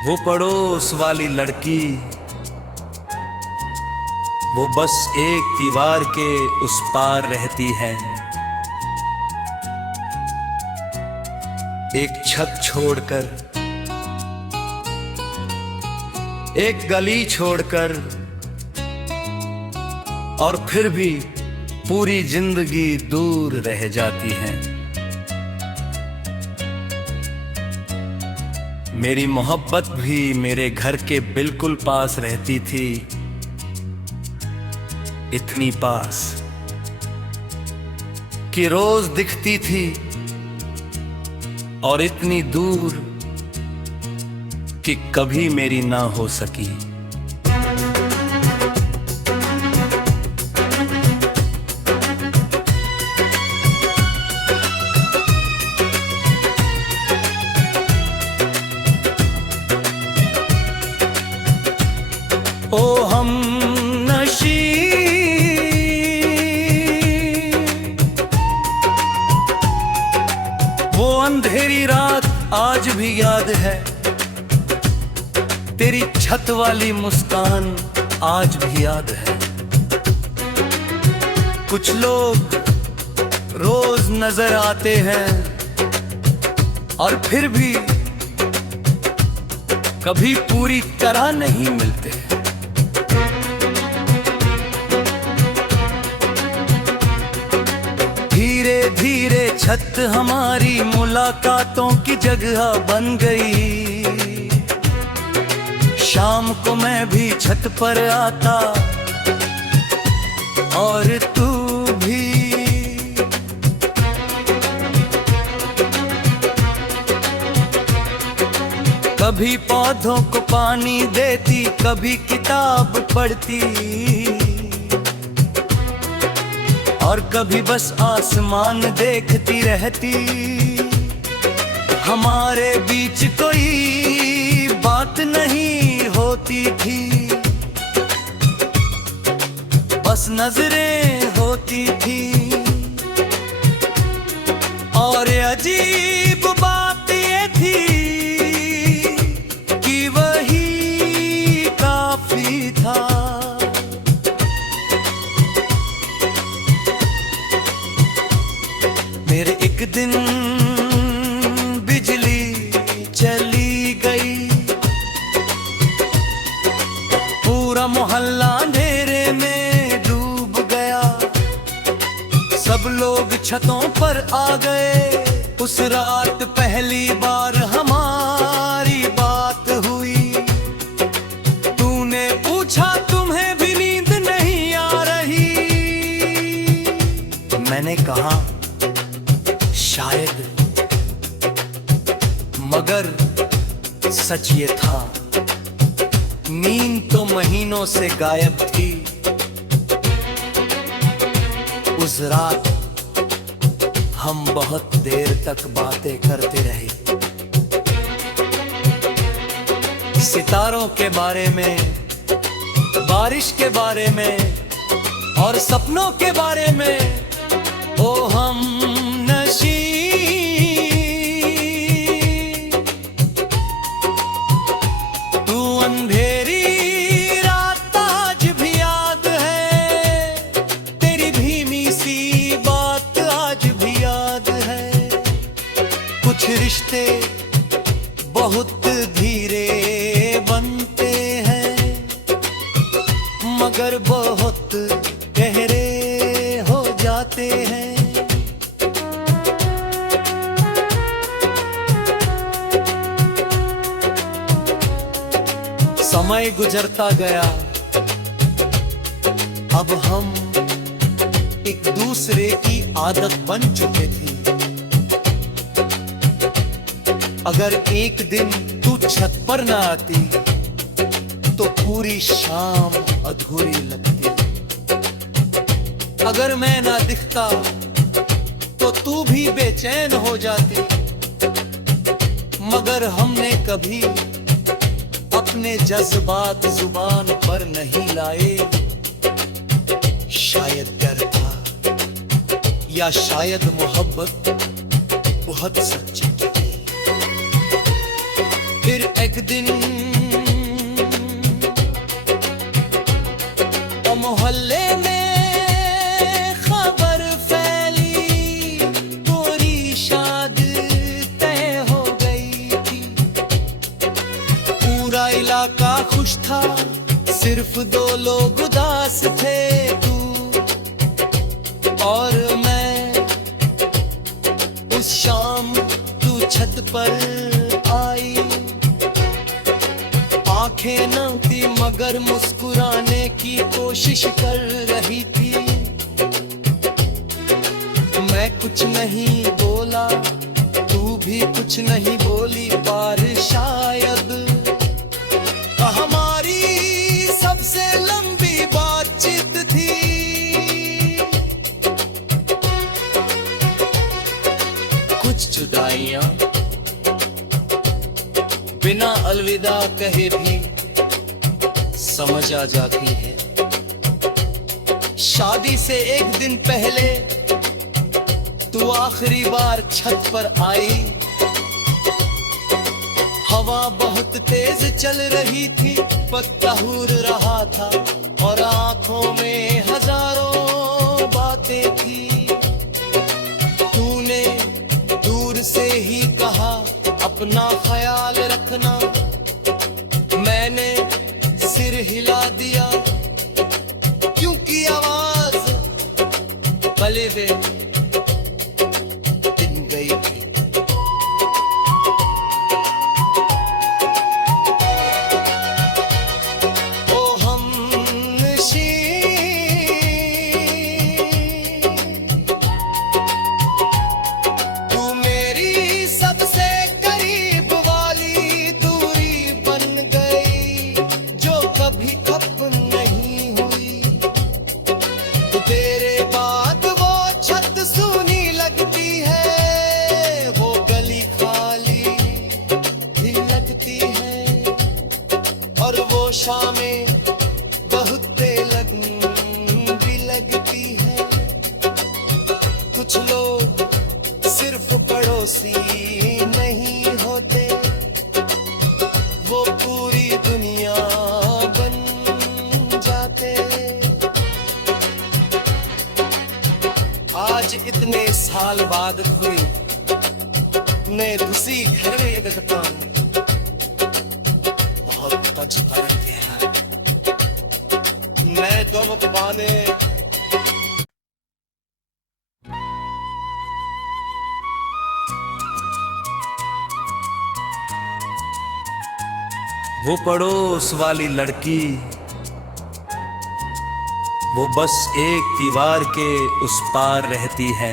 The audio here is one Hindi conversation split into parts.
वो पड़ोस वाली लड़की, वो बस एक दीवार के उस पार रहती है। एक छत छोड़कर, एक गली छोड़कर, और फिर भी पूरी जिंदगी दूर रह जाती है। मेरी मोहब्बत भी मेरे घर के बिल्कुल पास रहती थी, इतनी पास कि रोज दिखती थी, और इतनी दूर कि कभी मेरी ना हो सकी। ओ हम नशी, वो अंधेरी रात आज भी याद है, तेरी छत वाली मुस्कान आज भी याद है। कुछ लोग रोज नजर आते हैं और फिर भी कभी पूरी तरह नहीं मिलते। धीरे धीरे छत हमारी मुलाकातों की जगह बन गई। शाम को मैं भी छत पर आता और तू भी। कभी पौधों को पानी देती, कभी किताब पढ़ती, और कभी बस आसमान देखती रहती। हमारे बीच कोई बात नहीं होती थी, बस नजरें होती थी। और अजीब बात ये थी कि वही काफी था। मेरे एक दिन बिजली चली गई, पूरा मोहल्ला अंधेरे में डूब गया। सब लोग छतों पर आ गए। उस रात पहली बार हमारी बात हुई। तूने पूछा तुम्हें भी नींद नहीं आ रही। मैंने कहा शायद, मगर सच ये था, नींद तो महीनों से गायब थी। उस रात हम बहुत देर तक बातें करते रहे, सितारों के बारे में, बारिश के बारे में, और सपनों के बारे में। ओ हम नशी, तू अंधेरी रात आज भी याद है, तेरी भीमी सी बात आज भी याद है। कुछ रिश्ते बहुत धीरे बनते हैं, मगर बहुत गहरे हो जाते हैं। समय गुजरता गया, अब हम एक दूसरे की आदत बन चुके थे। अगर एक दिन तू छत पर ना आती तो पूरी शाम अधूरी लगती। अगर मैं ना दिखता तो तू भी बेचैन हो जाती। मगर हमने कभी अपने जज्बात जुबान पर नहीं लाए। शायद डर था, या शायद मोहब्बत बहुत सच्ची थी। फिर एक दिन मोहल्ले में खबर फैली, पूरी शादी तय हो गई थी। पूरा इलाका खुश था, सिर्फ दो लोग उदास थे, तू और मैं। उस शाम तू छत पर आई, आंखें नम थी मगर मुस्कुराने की कोशिश कर रही थी। मैं कुछ नहीं बोला, तू भी कुछ नहीं बोली, पर शायद हमारी सबसे लंबी बातचीत थी। कुछ जुदाइयां बिना अलविदा कहे भी समझ आ जाती है। शादी से एक दिन पहले तू आखिरी बार छत पर आई। हवा बहुत तेज चल रही थी, पत्ता हुर रहा था और आंखों में हजारों बातें थी। तूने दूर से ही कहा अपना ख्याल रखना, मैंने सिर हिला दिया क्योंकि आवाज भले वे दिन गई थी। ओ हमनशी तू मेरी सबसे करीब वाली दूरी बन गई, जो कभी खत्म नहीं हुई। तेरे बाद वो छत सूनी लगती है, वो गली खाली भी लगती है, और वो शामें बहुत भी लगती है। कुछ लोग सिर्फ पड़ोसी नहीं होते, वो पूरी दुनिया बन जाते। आज इतने साल बाद हुई मैं दूसरी घर में देखता हूँ, बहुत कुछ फर्क है। मैं दो पाने वो पड़ोस वाली लड़की, वो बस एक दीवार के उस पार रहती है।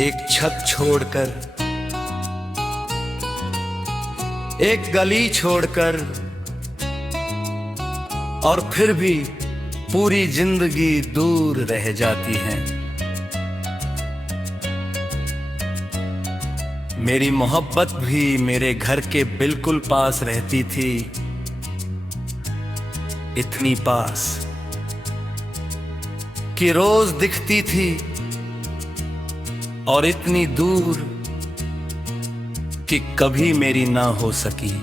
एक छत छोड़कर, एक गली छोड़कर, और फिर भी पूरी जिंदगी दूर रह जाती है। मेरी मोहब्बत भी मेरे घर के बिल्कुल पास रहती थी, इतनी पास कि रोज दिखती थी, और इतनी दूर कि कभी मेरी ना हो सकी।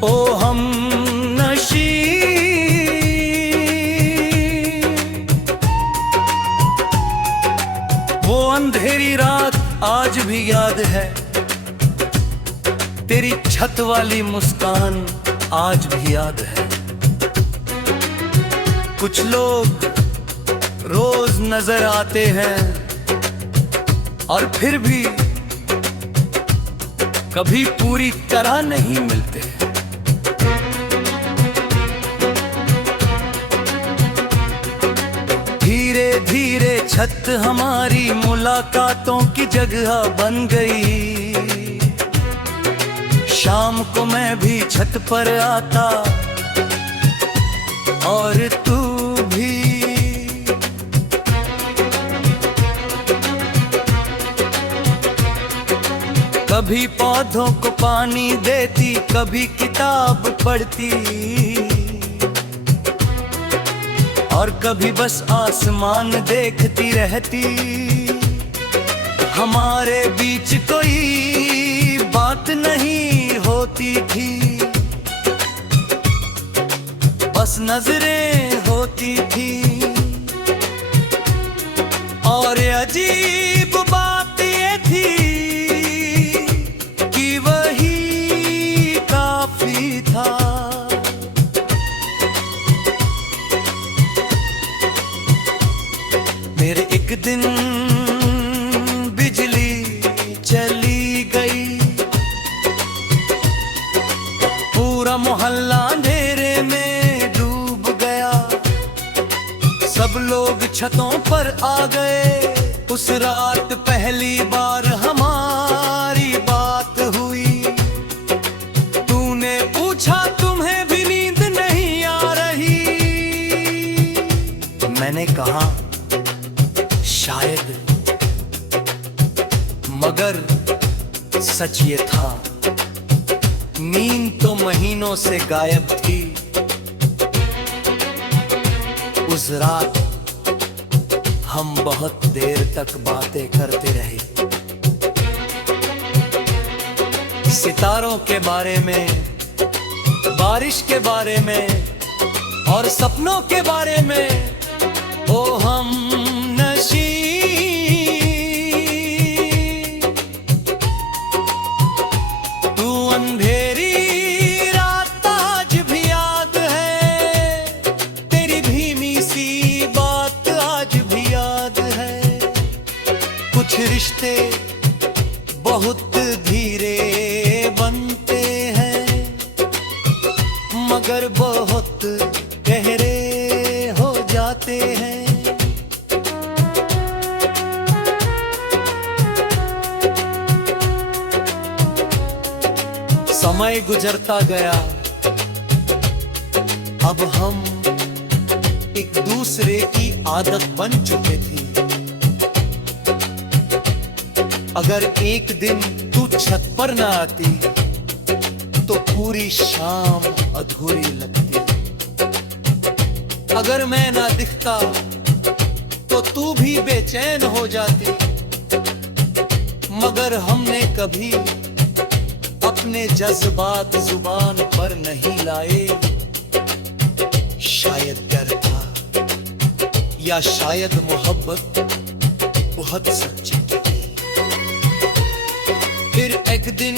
ओ हमनशी वो अंधेरी रात आज भी याद है, तेरी छत वाली मुस्कान आज भी याद है। कुछ लोग रोज नजर आते हैं और फिर भी कभी पूरी तरह नहीं मिलते। धीरे धीरे छत हमारी मुलाकातों की जगह बन गई। शाम को मैं भी छत पर आता और तू भी। कभी पौधों को पानी देती, कभी किताब पढ़ती, और कभी बस आसमान देखती रहती। हमारे बीच कोई बात नहीं होती थी, बस नजरें होती थी। और अजीब बात ये थी कि वही काफी था। मेरे एक दिन बिजली चली गई, पूरा मोहल्ला अंधेरे में डूब गया। सब लोग छतों पर आ गए। उस रात पहली बार हमारी बात हुई। तूने पूछा तुम्हें भी नींद नहीं आ रही? मैंने कहा शायद, मगर सच ये था, नींद तो महीनों से गायब थी। उस रात हम बहुत देर तक बातें करते रहे, सितारों के बारे में, बारिश के बारे में और सपनों के बारे में। ओ हम नशी, तू अंधेरी रात आज भी याद है, तेरी भीमी सी बात आज भी याद है। कुछ रिश्ते बहुत धीरे बनते हैं, मगर बहुत गहरे हो जाते हैं। समय गुजरता गया, अब हम एक दूसरे की आदत बन चुके थे। अगर एक दिन तू छत पर न आती तो पूरी शाम अधूरी लगती। अगर मैं ना दिखता तो तू भी बेचैन हो जाती। मगर हमने कभी अपने जज्बात जुबान पर नहीं लाए। शायद डर था या शायद मोहब्बत बहुत सच्ची थी। फिर एक दिन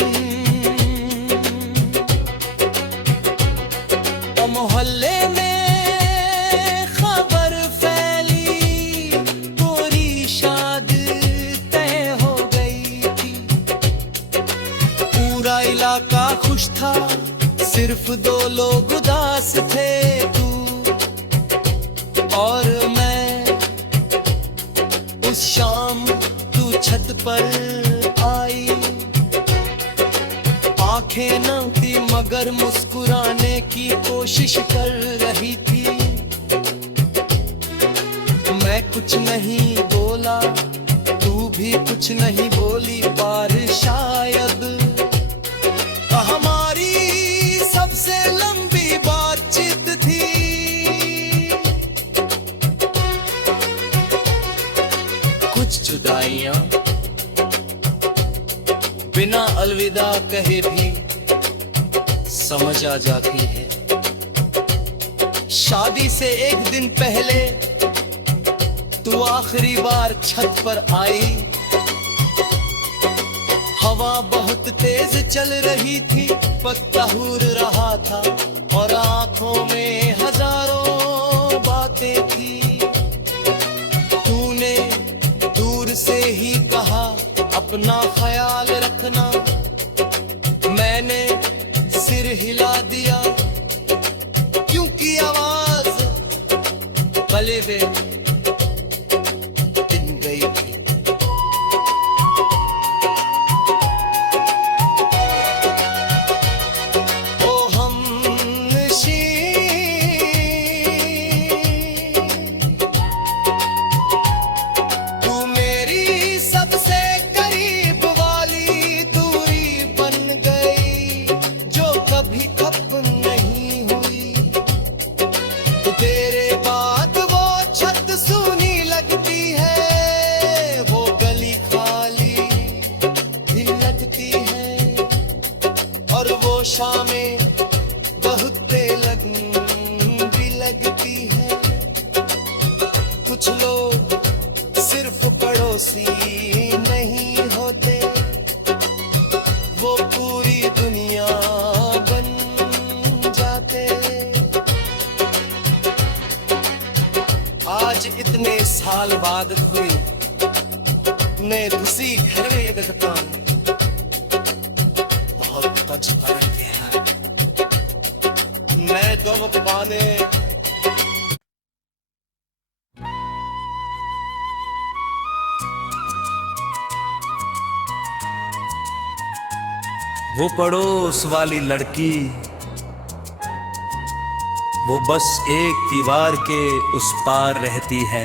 मोहल्ले में खबर फैली, पूरी शादी तय हो गई थी। पूरा इलाका खुश था, सिर्फ 2 लोग उदास थे, तू और मैं। उस शाम तू छत पर आई, आंखें न थी मगर मुस्कुराने की कोशिश कर रही थी। मैं कुछ नहीं बोला, तू भी कुछ नहीं बोली, पर शायद हमारी सबसे लंबी बातचीत थी। कुछ जुदाइयां बिना अलविदा कहे भी समझ आ जाती है। शादी से एक दिन पहले तू आखिरी बार छत पर आई। हवा बहुत तेज चल रही थी, पत्ता हुर रहा था और आंखों में हजारों बातें थी। तूने दूर से ही कहा अपना ख्याल रखना। मैंने सिर हिला दिया क्योंकि आवाज पले वे दिन गई थी। ओ हम नशी, तू मेरी सबसे करीब वाली दूरी तेरे बाद वो छत सूनी लगती है, वो गली खाली भी लगती है, और वो शामें बहुत भी लगती है। कुछ लोग सिर्फ पड़ोसी नहीं होते, वो पूरी दुनिया बन जाते। आज इतने साल बाद हुई मैं दूसरी घर में देखता हूँ, बहुत कुछ फर्क है। मैं दो पाने वो पड़ोस वाली लड़की, वो बस एक दीवार के उस पार रहती है।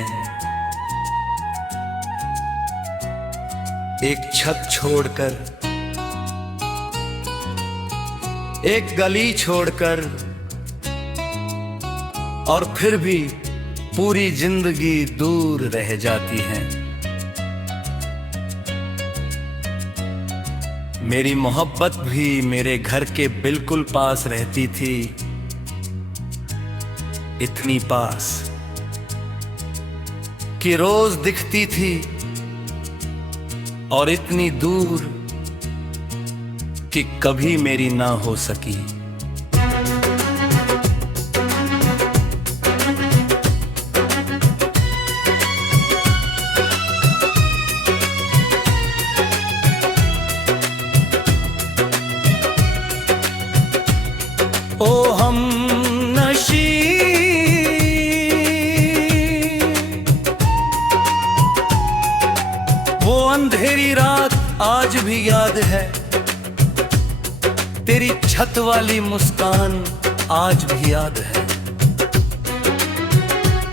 एक छत छोड़कर, एक गली छोड़कर, और फिर भी पूरी जिंदगी दूर रह जाती है। मेरी मोहब्बत भी मेरे घर के बिल्कुल पास रहती थी, इतनी पास कि रोज दिखती थी, और इतनी दूर कि कभी मेरी ना हो सकी। ओ हम नशी, वो अंधेरी रात आज भी याद है, तेरी छत वाली मुस्कान आज भी याद है।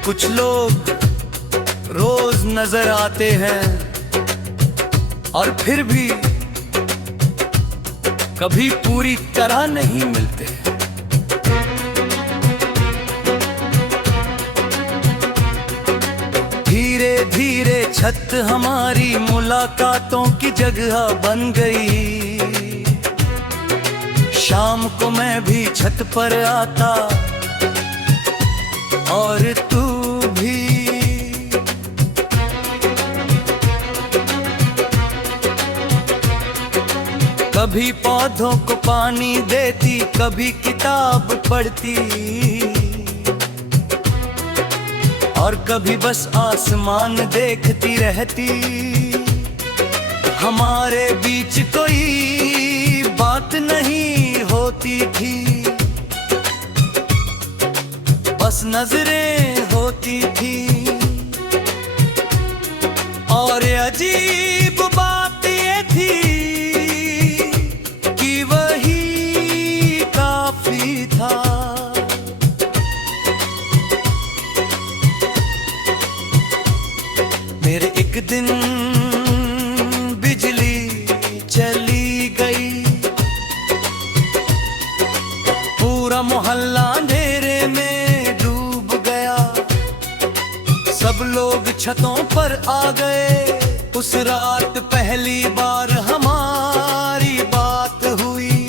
कुछ लोग रोज नजर आते हैं और फिर भी कभी पूरी तरह नहीं मिलते। धीरे धीरे छत हमारी मुलाकातों की जगह बन गई। शाम को मैं भी छत पर आता और तू भी। कभी पौधों को पानी देती, कभी किताब पढ़ती, और कभी बस आसमान देखती रहती। हमारे बीच कोई बात नहीं होती थी, बस नजरें होती थी। और अजीब बात ये थी कि वही काफी था। मेरे एक दिन बिजली चली गई, पूरा मोहल्ला अंधेरे में डूब गया। सब लोग छतों पर आ गए। उस रात पहली बार हमारी बात हुई।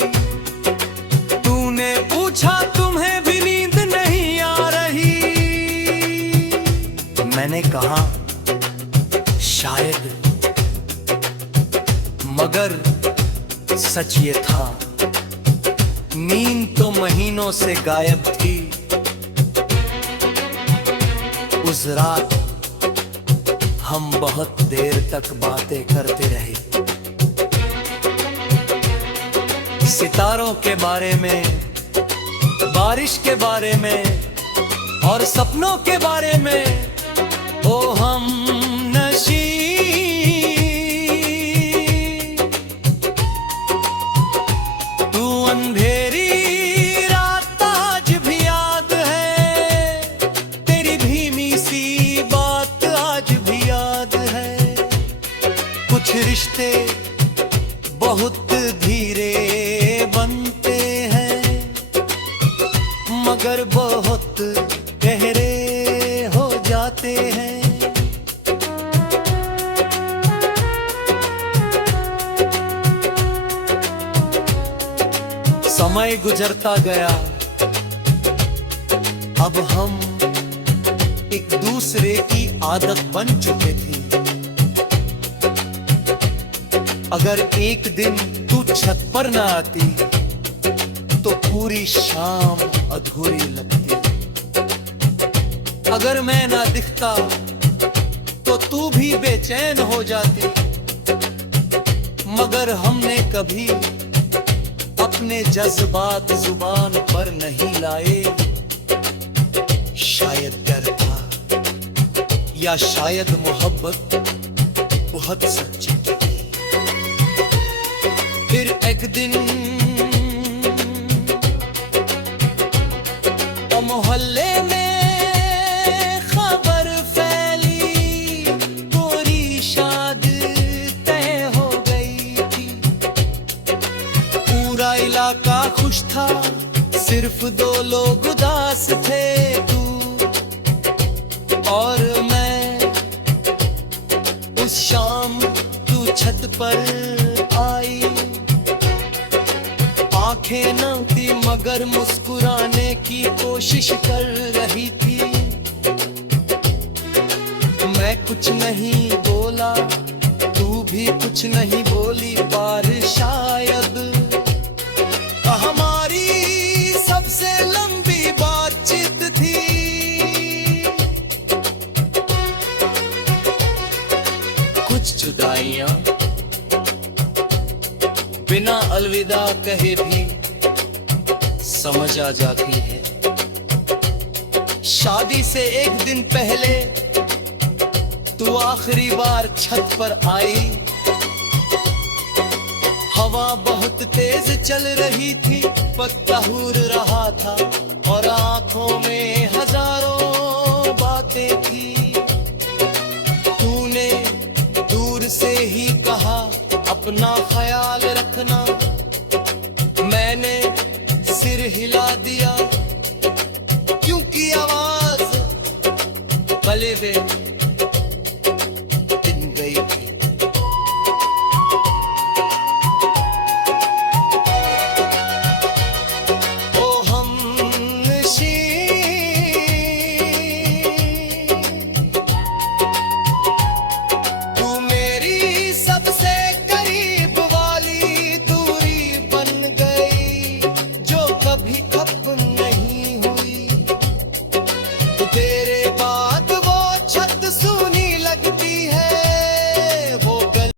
तूने पूछा तुम्हें भी नींद नहीं आ रही। मैंने कहा शायद, मगर सच ये था, नींद तो महीनों से गायब थी। उस रात हम बहुत देर तक बातें करते रहे, सितारों के बारे में, बारिश के बारे में और सपनों के बारे में। ओ हम नशी, तू अंधेरी रात आज भी याद है, तेरी धीमी सी बात आज भी याद है। कुछ रिश्ते बहुत धीरे बनते हैं, मगर बहुत समय गुजरता गया, अब हम एक दूसरे की आदत बन चुके थे। अगर एक दिन तू छत पर न आती तो पूरी शाम अधूरी लगती। अगर मैं ना दिखता तो तू भी बेचैन हो जाती। मगर हमने कभी अपने जज्बात जुबान पर नहीं लाए। शायद डर था या शायद मोहब्बत बहुत सच्ची थी। फिर एक दिन मोहल्ले में खबर फैली, पूरी शादी तय हो गई थी। पूरा इलाका खुश था, सिर्फ 2 लोग उदास थे, तू और मैं। उस शाम तू छत पर आई, आंखें न थी मगर मुस्कुराने की कोशिश कर रही थी। मैं कुछ नहीं बोला, तू भी कुछ नहीं बोली, पर शायद हमारी सबसे लंबी बातचीत थी। कुछ जुदाइयां बिना अलविदा कहे भी समझ आ जाती है। शादी से एक दिन पहले तू आखिरी बार छत पर आई। हवा बहुत तेज चल रही थी, पत्ता हुर रहा था और आंखों में हजारों बातें थी। तूने दूर से ही कहा अपना ख्याल रखना। मैंने सिर हिला दिया क्योंकि आवाज पले वे